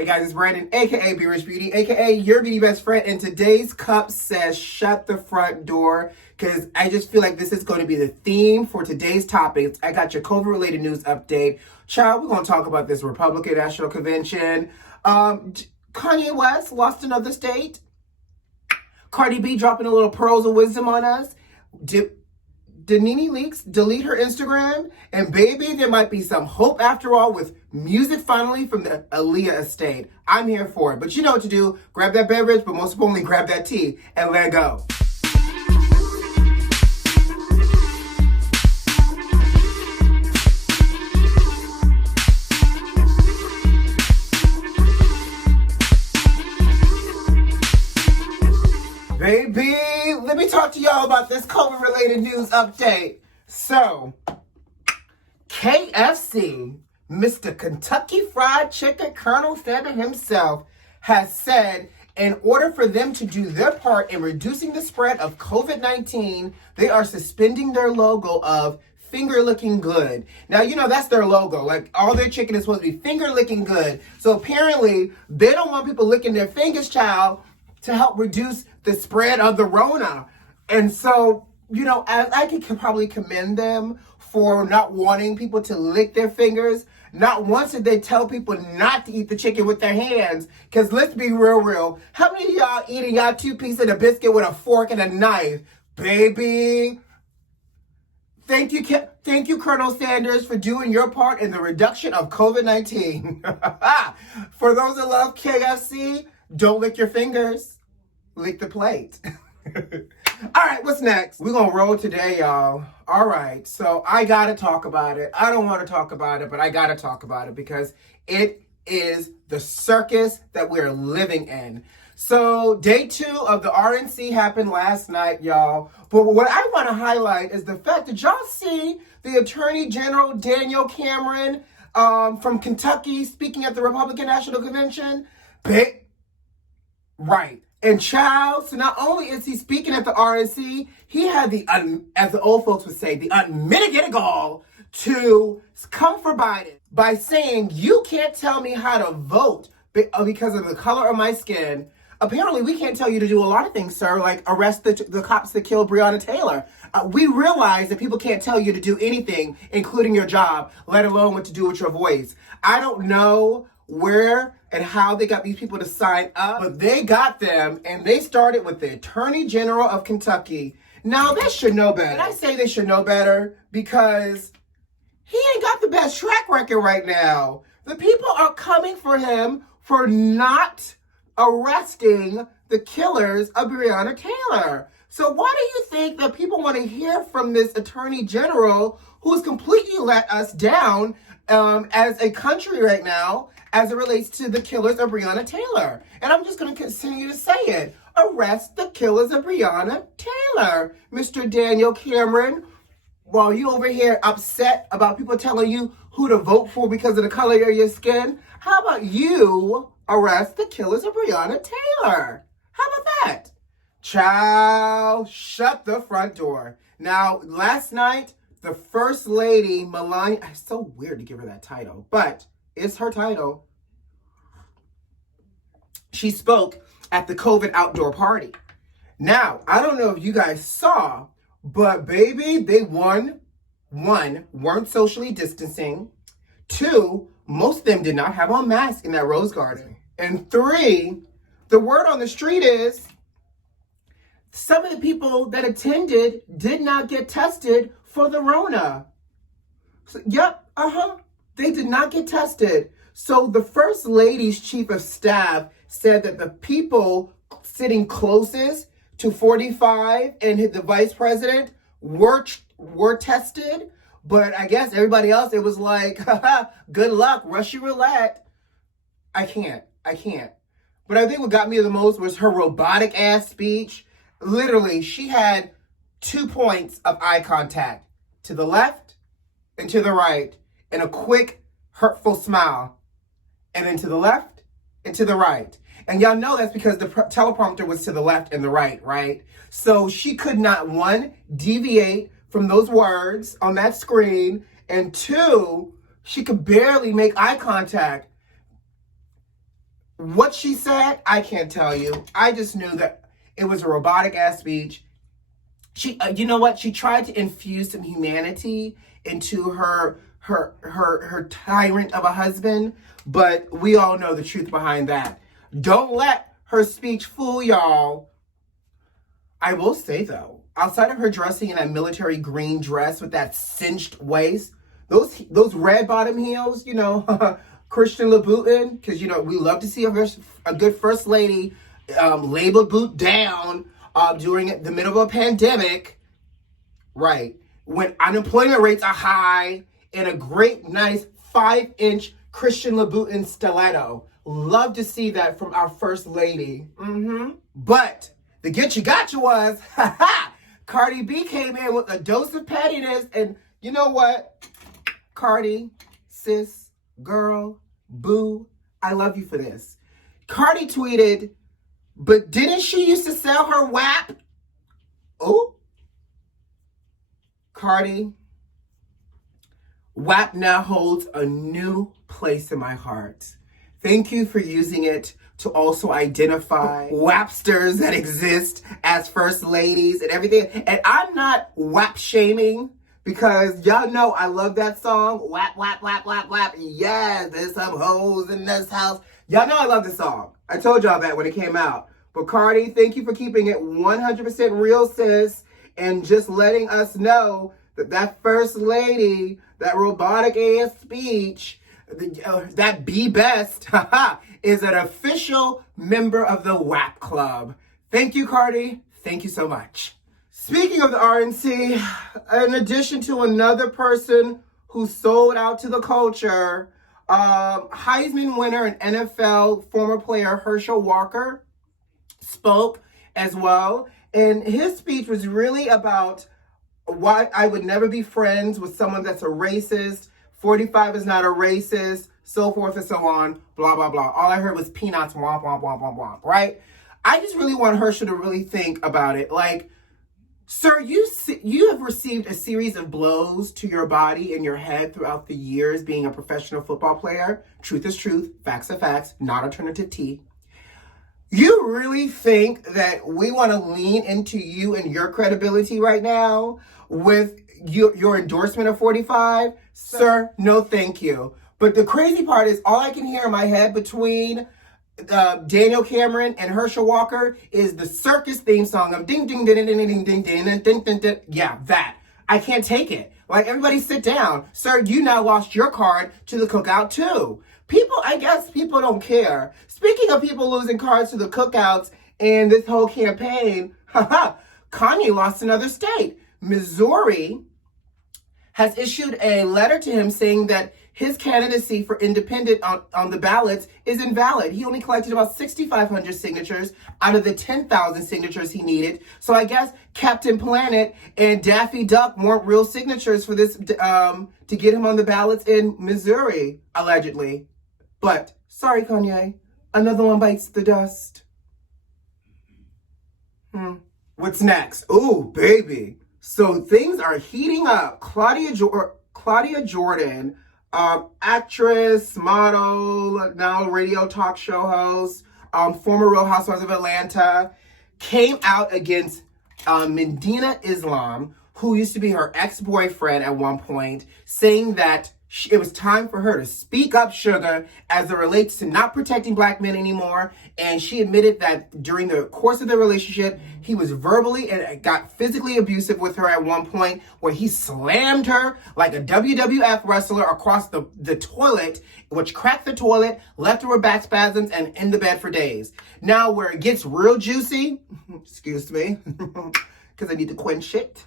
Hey guys, it's Brandon, aka B.Rich Beauty, aka your beauty best friend, and today's cup says shut the front door, because I just feel like this is going to be the theme for today's topics. I got your COVID-related news update. Child, we're going to talk about this Republican National Convention. Kanye West lost another state. Cardi B dropping a little pearls of wisdom on us. Did NENE Leakes delete her Instagram? And baby, there might be some hope after all with music finally from the Aaliyah estate. I'm here for it. But you know what to do. Grab that beverage, but most importantly, grab that tea and let go. Baby, let me talk to y'all about this COVID-related news update. So, KFC, Mr. Kentucky Fried Chicken Colonel Sanders himself, has said in order for them to do their part in reducing the spread of COVID-19, they are suspending their logo of finger looking good. Now, you know, that's their logo. Like, all their chicken is supposed to be finger licking good. So apparently, they don't want people licking their fingers, child, to help reduce the spread of the Rona. And so, you know, I could probably commend them for not wanting people to lick their fingers. Not once did they tell people not to eat the chicken with their hands. Because let's be real. How many of y'all eating y'all 2 pieces of biscuit with a fork and a knife? Baby. Thank you, Colonel Sanders, for doing your part in the reduction of COVID-19. For those that love KFC, don't lick your fingers. Lick the plate. All right, what's next? We're going to roll today, y'all. All right, so I got to talk about it. I don't want to talk about it, but I got to talk about it because it is the circus that we're living in. So day 2 of the RNC happened last night, y'all. But what I want to highlight is the fact that y'all see the Attorney General Daniel Cameron from Kentucky speaking at the Republican National Convention. Right. And child, so not only is he speaking at the RNC, he had the, as the old folks would say, the unmitigated gall to come for Biden by saying, you can't tell me how to vote because of the color of my skin. Apparently, we can't tell you to do a lot of things, sir, like arrest the cops that killed Breonna Taylor. We realize that people can't tell you to do anything, including your job, let alone what to do with your voice. I don't know where and how they got these people to sign up, but they got them, and they started with the Attorney General of Kentucky. Now, they should know better. And I say they should know better because he ain't got the best track record right now. The people are coming for him for not arresting the killers of Breonna Taylor. So why do you think that people want to hear from this Attorney General who's completely let us down as a country right now as it relates to the killers of Breonna Taylor? And I'm just going to continue to say it. Arrest the killers of Breonna Taylor. Mr. Daniel Cameron, while you over here upset about people telling you who to vote for because of the color of your skin, how about you arrest the killers of Breonna Taylor? How about that? Child, shut the front door. Now, last night, the First Lady, Melania, it's so weird to give her that title, but it's her title. She spoke at the COVID outdoor party. Now, I don't know if you guys saw, but baby, they one, weren't socially distancing. 2, most of them did not have on masks in that rose garden. And 3, the word on the street is some of the people that attended did not get tested for the Rona. So, they did not get tested. So the First Lady's chief of staff said that the people sitting closest to 45 and the vice president were tested. But I guess everybody else, it was like, good luck, Russian roulette. I can't. But I think what got me the most was her robotic ass speech. Literally, she had 2 points of eye contact, to the left and to the right, and a quick, hurtful smile. And then to the left and to the right. And y'all know that's because the teleprompter was to the left and the right, right? So she could not, 1, deviate from those words on that screen, and 2, she could barely make eye contact. What she said, I can't tell you. I just knew that it was a robotic ass speech. She, you know what? She tried to infuse some humanity into her tyrant of a husband, but we all know the truth behind that. Don't let her speech fool y'all. I will say though, outside of her dressing in that military green dress with that cinched waist, those red bottom heels, you know, Christian Louboutin, because you know we love to see a good first lady labeled boot down during the middle of a pandemic, right? When unemployment rates are high, and a great, nice 5-inch Christian Louboutin stiletto. Love to see that from our first lady. But the get you gotcha was, Cardi B came in with a dose of pettiness, and you know what? Cardi, sis, girl, boo, I love you for this. Cardi tweeted, but didn't she used to sell her WAP? Oh, Cardi, WAP now holds a new place in my heart. Thank you for using it to also identify WAPsters that exist as first ladies and everything. And I'm not WAP shaming because y'all know I love that song. WAP, WAP, WAP, WAP, WAP. Yes, there's some hoes in this house. Y'all know I love the song. I told y'all that when it came out. But Cardi, thank you for keeping it 100% real, sis, and just letting us know that first lady, that robotic ass speech, that be best, is an official member of the WAP Club. Thank you, Cardi. Thank you so much. Speaking of the RNC, in addition to another person who sold out to the culture, Heisman winner and NFL former player Herschel Walker spoke as well. And his speech was really about why I would never be friends with someone that's a racist. 45 is not a racist, so forth and so on, blah, blah, blah. All I heard was peanuts, womp, womp, womp, womp, womp, right? I just really want Herschel to really think about it. Like, sir, you have received a series of blows to your body and your head throughout the years being a professional football player. Truth is truth, facts are facts, not alternative tea. You really think that we want to lean into you and your credibility right now with your endorsement of 45? Sir, no thank you. But the crazy part is all I can hear in my head between Daniel Cameron and Herschel Walker is the circus theme song of ding, ding, ding, ding, ding, ding, ding, ding, ding, ding, ding. Yeah, that. I can't take it. Like, everybody sit down. Sir, you now lost your card to the cookout too. I guess people don't care. Speaking of people losing cards to the cookouts and this whole campaign, Kanye lost another state. Missouri has issued a letter to him saying that his candidacy for independent on the ballots is invalid. He only collected about 6,500 signatures out of the 10,000 signatures he needed. So I guess Captain Planet and Daffy Duck weren't real signatures for this to get him on the ballots in Missouri, allegedly. But sorry, Kanye, another one bites the dust. What's next? Ooh, baby. So things are heating up. Claudia Jordan, actress, model, now radio talk show host, former Real Housewives of Atlanta, came out against Medina Islam, who used to be her ex-boyfriend at one point, saying that it was time for her to speak up, sugar, as it relates to not protecting black men anymore. And she admitted that during the course of their relationship, he was verbally and got physically abusive with her at one point, where he slammed her like a WWF wrestler across the toilet, which cracked the toilet, left her with back spasms, and in the bed for days. Now, where it gets real juicy, excuse me, because I need to quench it,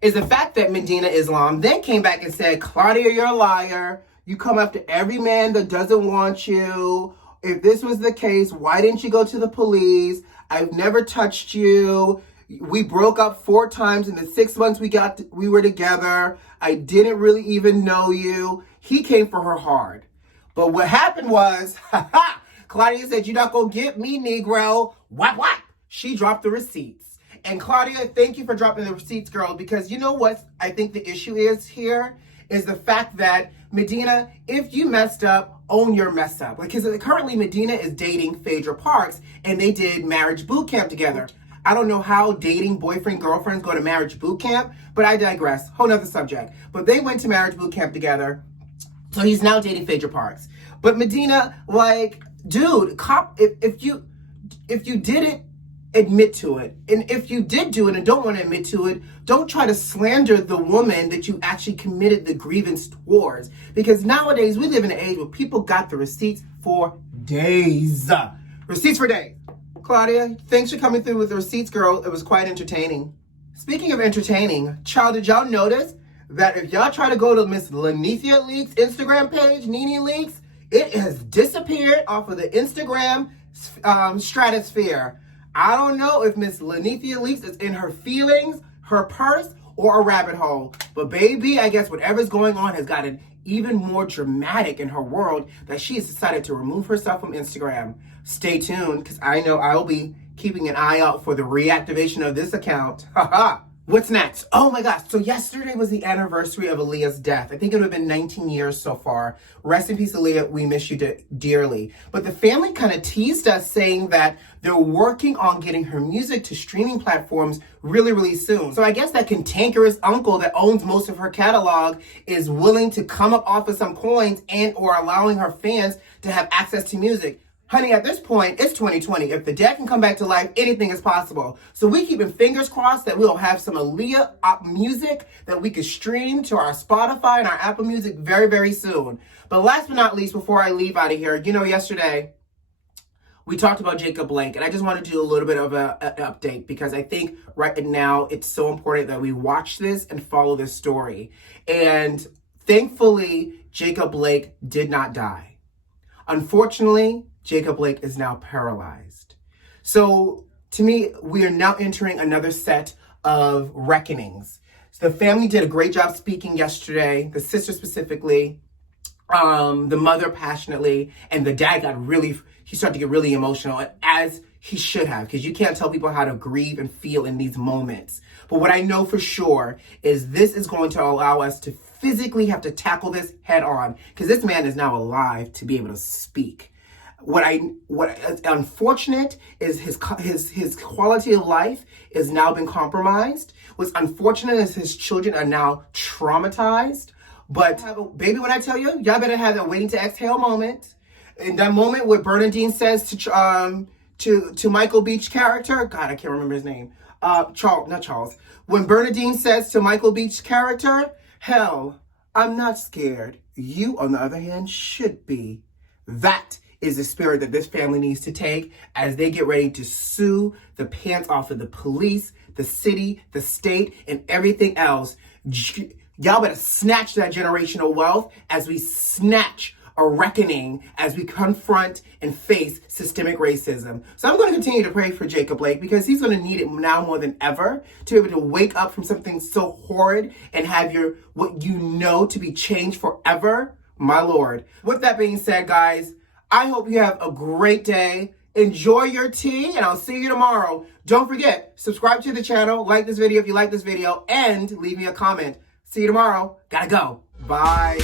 is the fact that Medina Islam then came back and said, Claudia, you're a liar. You come after every man that doesn't want you. If this was the case, why didn't you go to the police? I've never touched you. We broke up 4 times in the 6 months we were together. I didn't really even know you. He came for her hard. But what happened was, Claudia said, you're not going to get me, Negro. Whap, whap. She dropped the receipts. And Claudia, thank you for dropping the receipts, girl, because you know what I think the issue is here is the fact that Medina, if you messed up, own your mess up. Because currently Medina is dating Phaedra Parks, and they did marriage boot camp together. I don't know how dating boyfriend, girlfriends go to marriage boot camp, but I digress. Whole nother subject. But they went to marriage boot camp together. So he's now dating Phaedra Parks. But Medina, like, dude, if you didn't admit to it, and if you did do it and don't want to admit to it, don't try to slander the woman that you actually committed the grievance towards. Because nowadays we live in an age where people got the receipts for days. Receipts for days. Claudia, thanks for coming through with the receipts, girl. It was quite entertaining. Speaking of entertaining, child, did y'all notice that if y'all try to go to Miss MELANIA Leakes Instagram page, NENE Leakes, it has disappeared off of the Instagram stratosphere. I don't know if Miss MELANIA Leakes is in her feelings, her purse, or a rabbit hole. But baby, I guess whatever's going on has gotten even more dramatic in her world that she has decided to remove herself from Instagram. Stay tuned, because I know I'll be keeping an eye out for the reactivation of this account. Haha. What's next? Oh my gosh. So yesterday was the anniversary of Aaliyah's death. I think it would have been 19 years so far. Rest in peace, Aaliyah. We miss you dearly. But the family kind of teased us saying that they're working on getting her music to streaming platforms really, really soon. So I guess that cantankerous uncle that owns most of her catalog is willing to come up off of some coins and or allowing her fans to have access to music. Honey, at this point, it's 2020. If the dead can come back to life, anything is possible. So we keeping fingers crossed that we'll have some Aaliyah music that we can stream to our Spotify and our Apple Music very, very soon. But last but not least, before I leave out of here, you know, yesterday we talked about Jacob Blake, and I just wanted to do a little bit of an update because I think right now it's so important that we watch this and follow this story. And thankfully, Jacob Blake did not die. Unfortunately, Jacob Blake is now paralyzed. So to me, we are now entering another set of reckonings. So the family did a great job speaking yesterday, the sister specifically, the mother passionately, and the dad he started to get really emotional, as he should have, because you can't tell people how to grieve and feel in these moments. But what I know for sure is this is going to allow us to physically have to tackle this head on, because this man is now alive to be able to speak. What is unfortunate is his quality of life is now been compromised. What's unfortunate is his children are now traumatized. But baby, when I tell you, y'all better have that waiting to exhale moment. In that moment where Bernadine says to Michael Beach's character, God, I can't remember his name. Not Charles. When Bernadine says to Michael Beach's character, hell, I'm not scared. You, on the other hand, should be. That is the spirit that this family needs to take as they get ready to sue the pants off of the police, the city, the state, and everything else. Y'all better snatch that generational wealth as we snatch a reckoning as we confront and face systemic racism. So I'm going to continue to pray for Jacob Blake because he's going to need it now more than ever to be able to wake up from something so horrid and have what you know to be changed forever. My Lord. With that being said, guys, I hope you have a great day. Enjoy your tea, and I'll see you tomorrow. Don't forget, subscribe to the channel, like this video if you like this video, and leave me a comment. See you tomorrow. Gotta go. Bye.